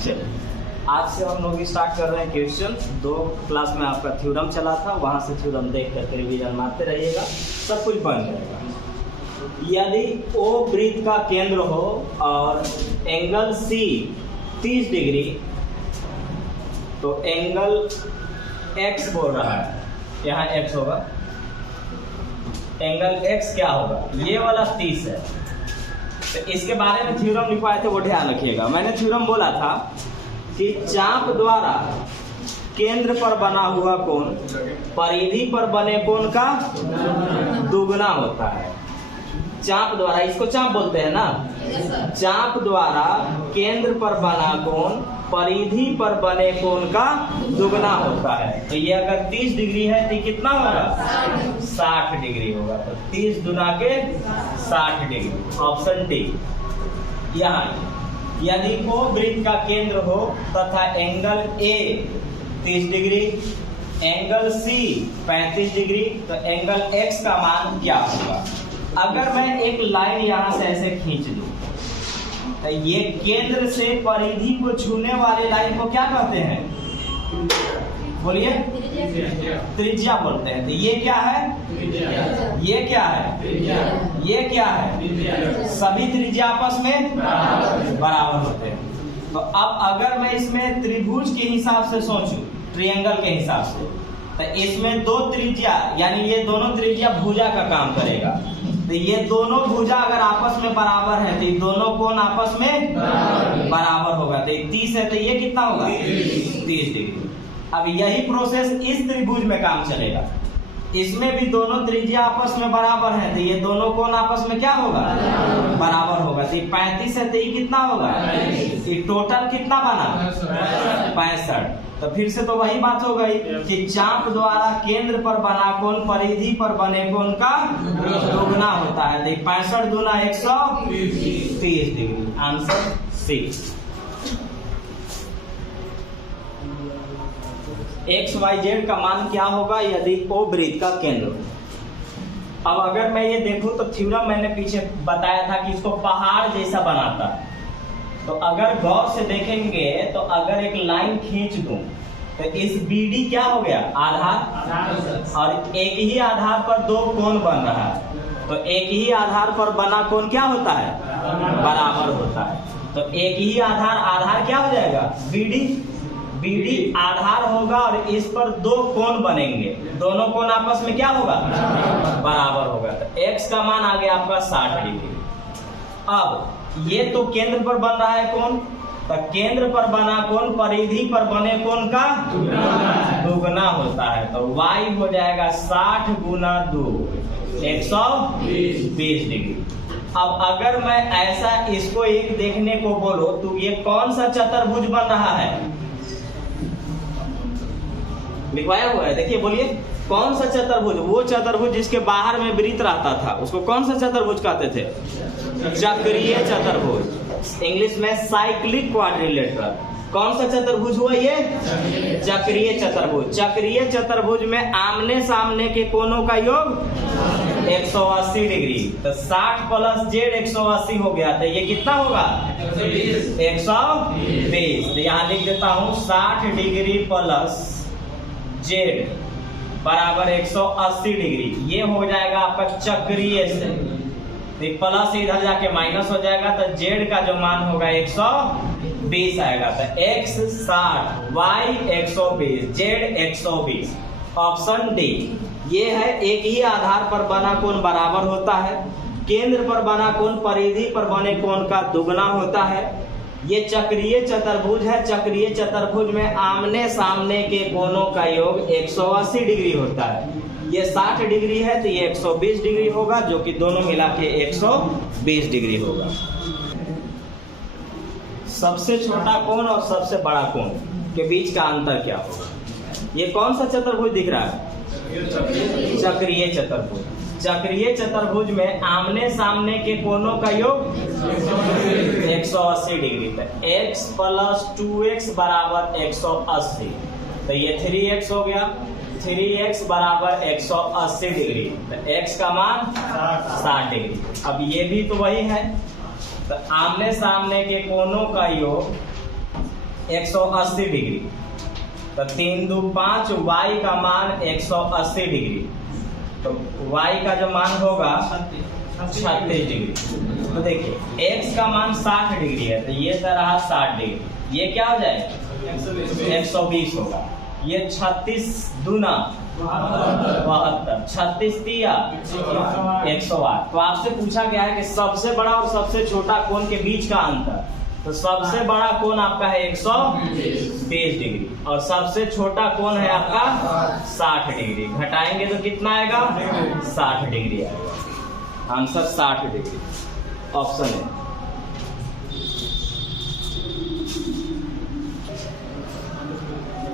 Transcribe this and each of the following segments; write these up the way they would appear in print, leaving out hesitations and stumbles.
चलो आज से हम लोग स्टार्ट कर रहे हैं क्वेश्चन। 2 क्लास में आपका थ्योरम चला था, वहाँ से थ्योरम देख करके रिवीजन मारते रहिएगा, सब कुछ बन जाएगा। यदि ओ वृत्त का केंद्र हो और एंगल सी 30 डिग्री, तो एंगल एक्स बोल रहा है, यहाँ एक्स होगा, एंगल एक्स क्या होगा, ये वाला 30 है। तो इसके बारे में थ्योरम लिखवाए थे, वो ध्यान रखिएगा। मैंने थ्योरम बोला था कि चाप द्वारा केंद्र पर बना हुआ कोण परिधि पर बने कोण का दुगना होता है। चाप द्वारा, इसको चाप बोलते हैं ना, चाप द्वारा केंद्र पर बना कोण परिधि पर बने कोण का दुगना होता है। तो ये अगर 30 डिग्री है तो कितना होगा, 60 डिग्री होगा। तो 30 गुना के 60 डिग्री, ऑप्शन डी। यहाँ यदि ओ वृत्त का केंद्र हो तथा एंगल ए 30 डिग्री, एंगल सी 35 डिग्री, तो एंगल एक्स का मान क्या होगा। अगर मैं एक लाइन यहाँ से ऐसे खींच दूं, तो ये केंद्र से परिधि को छूने वाले लाइन को क्या कहते हैं, बोलिए, त्रिज्या बोलते हैं। तो ये क्या है, ये क्या है, ये क्या है, सभी त्रिज्या आपस में बराबर होते हैं। तो अब अगर मैं इसमें त्रिभुज के हिसाब से सोचूं, ट्रायंगल के हिसाब से, तो इसमें 2 त्रिज्या, यानी ये दोनों त्रिज्या भुजा का काम करेगा। तो ये दोनों भुजा अगर आपस में बराबर है तो ये दोनों कोण आपस में बराबर होगा। तो 30 है तो ये कितना होगा, 30 डिग्री। अब यही प्रोसेस इस त्रिभुज में काम चलेगा। इसमें भी दोनों त्रिज्या आपस में बराबर है, तो ये दोनों कोण आपस में क्या होगा, बराबर होगा। तो 35 है तो ये कितना होगा, ये टोटल कितना बना, 65। तो फिर से तो वही बात हो गई कि चाप द्वारा केंद्र पर बना कोण परिधि पर बने कोण का दुगना होता है। तो 65 दूना 130 degree, answer C. X Y Z का मान क्या होगा यदि ओ वृत्त का केंद्र हो। अब अगर मैं ये देखूं तो थ्योरम मैंने पीछे बताया था कि इसको पहाड़ जैसा बनाता। तो अगर गौर से देखेंगे तो अगर एक लाइन खींच दूं तो इस BD क्या हो गया, आधार, और एक ही आधार पर 2 कोण बन रहा है। तो एक ही आधार पर बना कोण क्या होता है, बराबर होता है। तो एक ही आधार क्या हो जाएगा, BD आधार होगा और इस पर 2 कोण बनेंगे, दोनों कोण आपस में क्या होगा, बराबर होगा। तो x का मान आ गया आपका 60 डिग्री। अब ये तो केंद्र पर बन रहा है कोण, तो केंद्र पर बना कोण परिधि पर बने कोण का दुगना होता है। तो y हो जाएगा 60 गुना 2, 120 डिग्री। अब अगर मैं ऐसा इसको एक देखने को बोलो तो ये कौन सा चतुर्भुज बन रहा है, लिखवाया हुआ है, देखिए, बोलिए कौन सा चतुर्भुज। वो चतुर्भुज जिसके बाहर में वृत्त रहता था उसको कौन सा चतुर्भुज कहते थे, चक्रीय चतुर्भुज, इंग्लिश में साइक्लिक क्वाड्रिलेटरल। कौन सा चतुर्भुज हुआ ये, चक्रीय चतुर्भुज। चक्रीय चतुर्भुज में आमने सामने के कोणों का योग 180 डिग्री। तो 60 प्लस जेड 180 हो गया, तो ये कितना होगा, 120। तो यहाँ लिख देता हूँ 60 डिग्री प्लस जेड बराबर 180 डिग्री। ये हो जाएगा आपका चक्रीय से, तो प्लस इधर जाके माइनस हो जाएगा। तो जेड का जो मान होगा 120 आएगा। तो x 60, y 120, Z 120, option D. ये है एक ही आधार पर बना कोण बराबर होता है, केंद्र पर बना कोण परिधि पर बने कोण का दुगना होता है। ये चक्रीय चतुर्भुज है। चक्रीय चतुर्भुज में आमने सामने के कोणों का योग 180 डिग्री होता है। ये 60 डिग्री है तो ये 120 डिग्री होगा, जो कि दोनों मिला के 120 डिग्री होगा। सबसे छोटा कोण और सबसे बड़ा कोण के बीच का अंतर क्या होगा, ये कौन सा चतुर्भुज दिख रहा है, चक्रीय चतुर्भुज। चक्रीय चतुर्भुज में आमने सामने के कोणों का योग 180 डिग्री। तो x प्लस 2x बराबर 180, तो ये 3x हो गया। 3x बराबर 180 डिग्री, तो x का मान 60 डिग्री। अब ये भी तो वही है, तो आमने सामने के कोणों का योग 180 डिग्री। तो 3 2 5, y का मान 180 डिग्री। तो y का जो मान होगा 36 डिग्री। तो देखिए x का मान 60 डिग्री है, तो ये रहा 60 डिग्री। ये क्या हो जाएगा 120 होगा। ये 36 दूना 72, 36 तिया 108। तो आपसे पूछा गया है कि सबसे बड़ा और सबसे छोटा कोण के बीच का अंतर। तो सबसे बड़ा कोण आपका है 120 डिग्री और सबसे छोटा कोण है आपका 60 डिग्री। घटाएंगे तो कितना आएगा 60 डिग्री आएगा। आंसर 60 डिग्री, ऑप्शन है।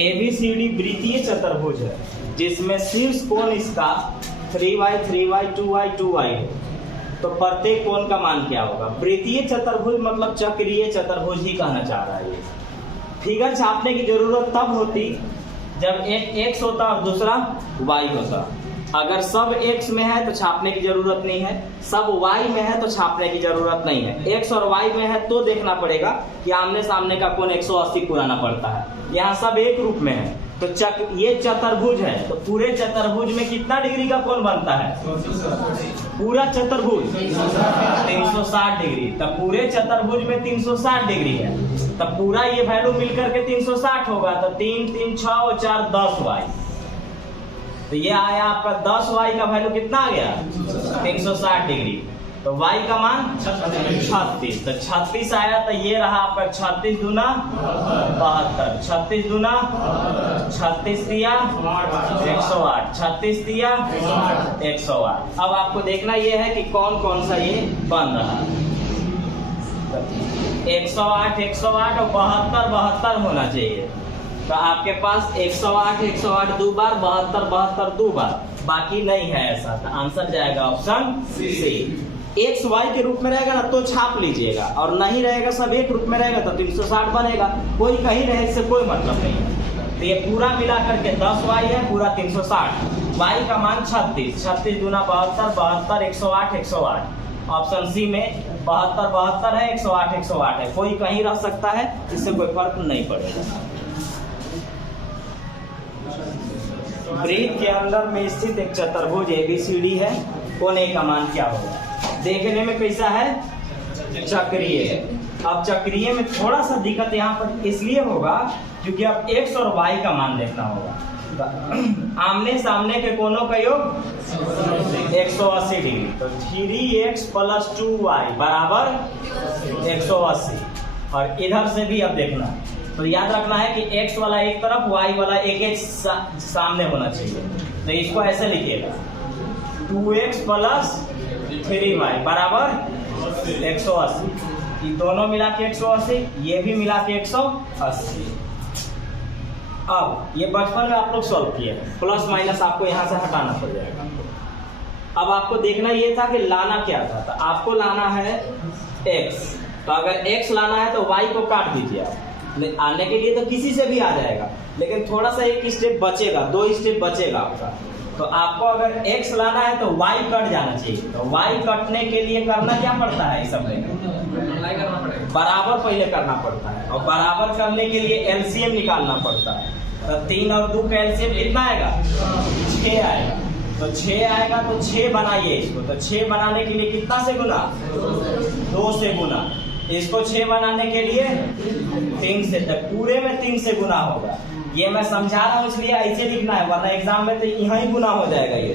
ABCD वृत्तीय चतुर्भुज है जिसमें शीर्ष कोण इसका 3y 3y 2y 2y है। तो प्रत्येक कोण का मान क्या होगा। वृत्तीय चतुर्भुज मतलब चक्रीय चतुर्भुज ही कहना चाह रहा है। ये फिगर छापने की जरूरत तब होती जब एक x होता और दूसरा y होता। अगर सब x में है तो छापने की जरूरत नहीं है, सब y में है तो छापने की जरूरत नहीं है। x और y में है तो देखना पड़ेगा कि आमने सामने का कोण 180 पुराना पड़ता है। यहाँ सब एक रूप में है तो ये चतुर्भुज है, तो पूरे चतुर्भुज में कितना डिग्री का कोण बनता है पूरा चतुर्भुज 360 डिग्री। तब पूरे चतुर्भुज में 360 डिग्री है, तब पूरा ये वैल्यू मिलकर के 360 होगा। तो 3 3 6 और 4 10y। तो ये आया आपका 10y का वैल्यू कितना आ गया 360 डिग्री। तो y का मान 36, तो 36 आया। तो ये रहा आपका 36 दूना 72, 36 दूना 36 दिया 108, 36 दिया 108। अब आपको देखना ये है कि कौन कौन सा ये बन रहा है। 108 108 और 72 72 होना चाहिए। तो आपके पास 108 108 दो बार, 72 72 दो बार, बाकी नहीं है ऐसा। तो आंसर जाएगा ऑप्शन सी। एक्स वाई के रूप में रहेगा ना तो छाप लीजिएगा, और नहीं रहेगा सब एक रूप में रहेगा तो 360 बनेगा। कोई कहीं रहे इससे कोई मतलब नहीं है। तो ये पूरा मिला करके 10y है, पूरा 360। y का मान 36, 36 दूना 72, 72 108 108। ऑप्शन सी में 72 72 है, 108 108 है। कोई कहीं रह सकता है, इससे कोई फर्क नहीं पड़ेगा। वृत्त के अंदर में स्थित एक चतुर्भुज ABCD है। कोण A का मान क्या होगा। देखने में कैसा है चक्रीय है। अब चक्रीय में थोड़ा सा दिक्कत यहाँ पर इसलिए होगा क्योंकि अब x और y का मान देखना होगा। आमने सामने के कोणों का योग 180 डिग्री। तो 3x + 2y बराबर 180। और इधर से भी अब देखना, तो याद रखना है कि x वाला एक तरफ, y वाला एक सामने होना चाहिए। तो इसको ऐसे लिखिएगा 2x + 3y बराबर 180। ये दोनों मिला के 180, ये भी मिला के 180। अब ये बचपन में आप लोग सॉल्व किए, प्लस माइनस आपको यहाँ से हटाना पड़ जाएगा। अब आपको देखना ये था कि लाना क्या था। तो आपको लाना है x। तो अगर x लाना है तो y को काट दीजिए आप। आने के लिए तो किसी से भी आ जाएगा, लेकिन थोड़ा सा एक स्टेप बचेगा, 2 स्टेप बचेगा आपका। तो आपको अगर x लाना है तो y कट जाना चाहिए। तो y कटने के लिए करना क्या पड़ता है, इस सब में बराबर पहले करना पड़ता है, और बराबर करने के लिए एलसीएम निकालना पड़ता है। तो 3 और 2 का एलसीएम कितना आएगा 6 आएगा। तो 6 आएगा तो 6 बनाइए इसको। तो 6 बनाने के लिए कितना से गुना 2 से गुना। इसको 6 बनाने के लिए 3 से, तक पूरे में 3 से गुना होगा। ये मैं समझा रहा हूँ इसलिए ऐसे लिखना है, वरना एग्जाम में तो यहाँ ही गुना हो जाएगा। ये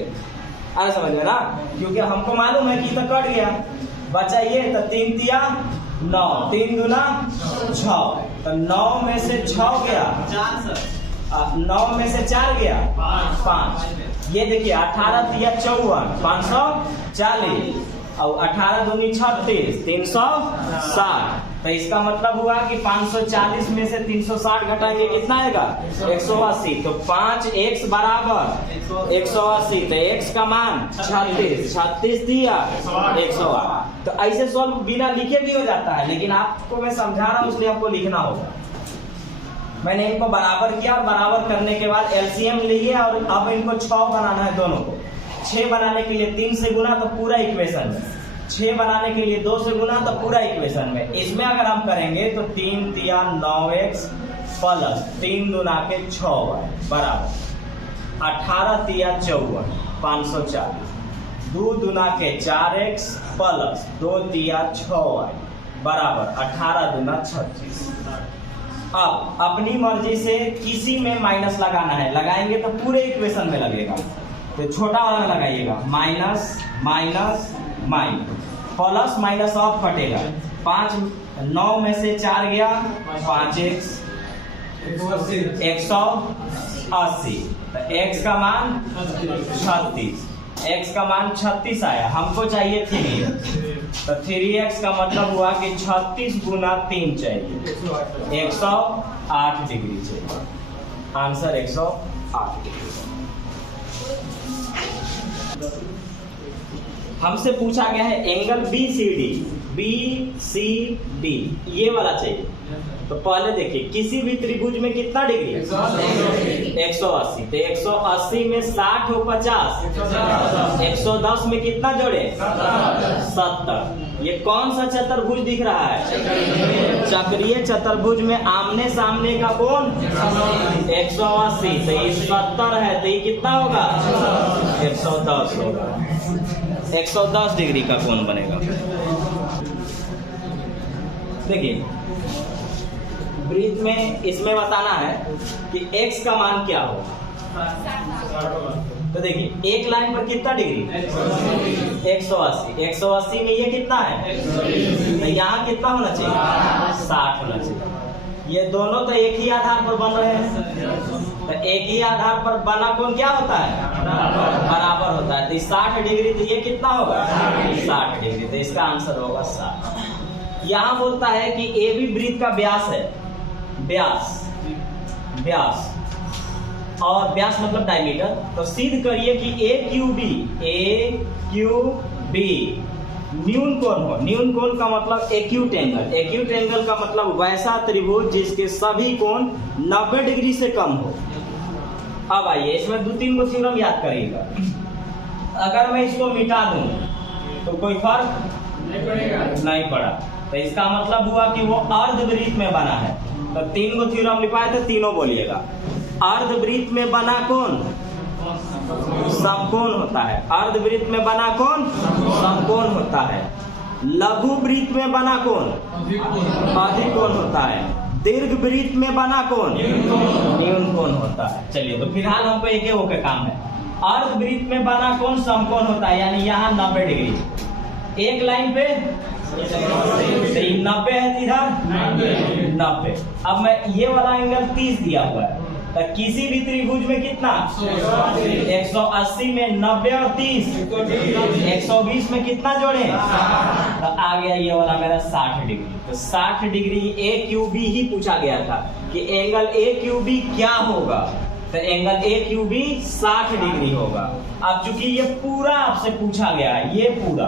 अरे समझ में ना, क्योंकि हमको मालूम है कि तो कट गया बचा ये। तो 3 तिया 9, 3 दूना 6। तो 9 में से 6 गया 9 में से 4 गया 5। ये देखिए 18 तिया 54, 540, और 18 दूनी 36, 360। तो इसका मतलब हुआ कि 540 में से 360 घटाएंगे कितना आएगा 180। तो 5x बराबर 180। तो x का मान 36 दिया 108। तो ऐसे सॉल्व बिना लिखे भी हो जाता है, लेकिन आपको मैं समझा रहा हूँ इसलिए आपको लिखना होगा। मैंने इनको बराबर किया, और बराबर करने के बाद एलसीएम लिए, और अब इनको 6 बनाना है दोनों को। 6 बनाने के लिए 3 से गुना, तो पूरा इक्वेशन में 6 बनाने के लिए 2 से गुना तो पूरा इक्वेशन में। इसमें अगर हम करेंगे तो 3 तिया 9x प्लस 3 दूना के 6y बराबर 18 तिया 54 540, 2 दूना के 4x प्लस 2 तिया 6y बराबर 18 दूना 36। अब अपनी मर्जी से किसी में माइनस लगाना है, लगाएंगे तो पूरे इक्वेशन में लगेगा, तो छोटा वाला लगाइएगा, minus minus minus, plus minus of कटेगा, 5 9 में से 4 गया 5x 180, तो x का मान 36, x का मान 36 आया, हमको चाहिए 3x, तो 3x का मतलब हुआ कि 36 गुना 3 चाहिए, 108 डिग्री चाहिए, आंसर 108 डिग्री। हमसे पूछा गया है एंगल BCD, ये वाला चाहिए। तो पहले देखिए किसी भी त्रिभुज में कितना डिग्री है 180, तो 180 में 60 हो 50, 110 में कितना जोड़े 70। ये कौन सा चतुर्भुज दिख रहा है, चक्रीय चतुर्भुज में आमने सामने का कोण 180, तो ये 70 है, तो ये कितना होगा 110 होगा, 110 डिग्री का कोण बनेगा। देखिए वृत्त में इसमें बताना है कि x का मान क्या हो, तो देखिए एक लाइन पर कितना डिग्री 180 में ये कितना है, तो यहाँ कितना होना चाहिए 60 होना चाहिए। ये दोनों तो एक ही आधार पर बन रहे हैं, तो एक ही आधार पर बना कोण क्या होता है बराबर होता है, तो 60 डिग्री, तो ये कितना होगा 60 डिग्री, तो इसका आंसर होगा 60। यहाँ बोलता है कि ए बी वृत्त का व्यास है, व्यास और व्यास मतलब डायमीटर, तो सिद्ध करिए कि ए क्यू बी न्यून कोण हो। न्यून कोण का मतलब एक्यूट एंगल, एक्यूट एंगल का मतलब वैसा त्रिभुज जिसके सभी कोण 90 डिग्री से कम हो। अब आइए इसमें 2-3 को थ्योरम याद करिएगा, अगर मैं इसको मिटा दूं तो कोई फर्क नहीं पड़ा, तो इसका मतलब हुआ कि वो अर्धवृत्त में बना है। तो 3 को थ्योरम लिखवाए थे, तीनों बोलिएगा। अर्धवृत्त में बना कोण समकोण होता है, अर्धवृत्त में बना कोण समकोण होता है, लघु वृत्त में बना कोण अधिकोण होता है, दीर्घ वृत्त में बना कोण न्यून कोण होता है। चलिए तो फिलहाल हमको एक होकर काम है, अर्धवृत्त में बना कोण समकोण होता है, यानी यहाँ 90 डिग्री, एक लाइन पे 90 है, इधर 90। अब मैं ये वाला एंगल 30 दिया हुआ है, तो किसी भी त्रिभुज में कितना 180 में 90 और 30 120 में कितना जोड़े, तो आ गया ये वाला मेरा 60 डिग्री। तो 60 डिग्री ए क्यू बी ही पूछा गया था कि एंगल ए क्यू बी क्या होगा, तो angle A Q B 60 degree होगा। अब चूंकि ये पूरा आपसे पूछा गया है, ये पूरा,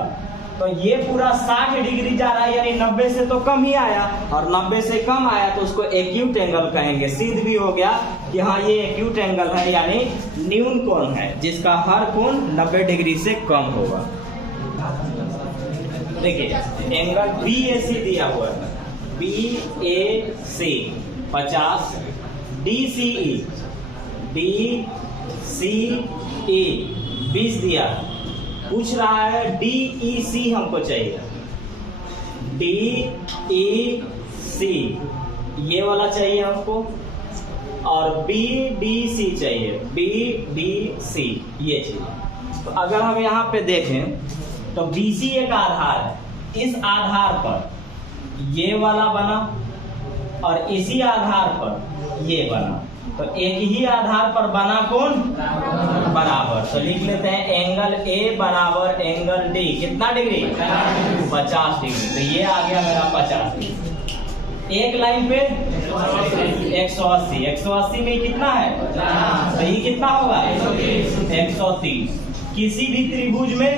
तो ये पूरा 60 डिग्री जा रहा है, यानी 90 से तो कम ही आया, और 90 से कम आया तो उसको एक्यूट एंगल कहेंगे। सिद्ध भी हो गया कि हाँ ये एक्यूट एंगल है, यानी न्यून कोण है जिसका हर कोण 90 डिग्री से कम होगा। देखिए एंगल BAC दिया हुआ है, BAC 50, DCE 20 दिया, पूछ रहा है DEC हमको चाहिए, DEC ये वाला चाहिए हमको, और BDC चाहिए, BDC ये चाहिए। तो अगर हम यहाँ पे देखें तो BC एक आधार है, इस आधार पर ये वाला बना और इसी आधार पर ये बना, तो एक ही आधार पर बना कोण बराबर, तो लिख लेते हैं एंगल A बराबर एंगल D कितना डिग्री 50 डिग्री, तो ये आ गया मेरा 50 डिग्री। एक लाइन पे 180 में कितना है, तो ये कितना होगा 130। किसी भी त्रिभुज में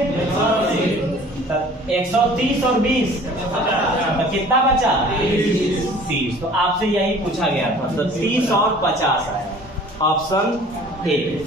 130 और 20 तो कितना बचा 30, तो आपसे यही पूछा गया था, तो 30 और 50 आया, ऑप्शन ए।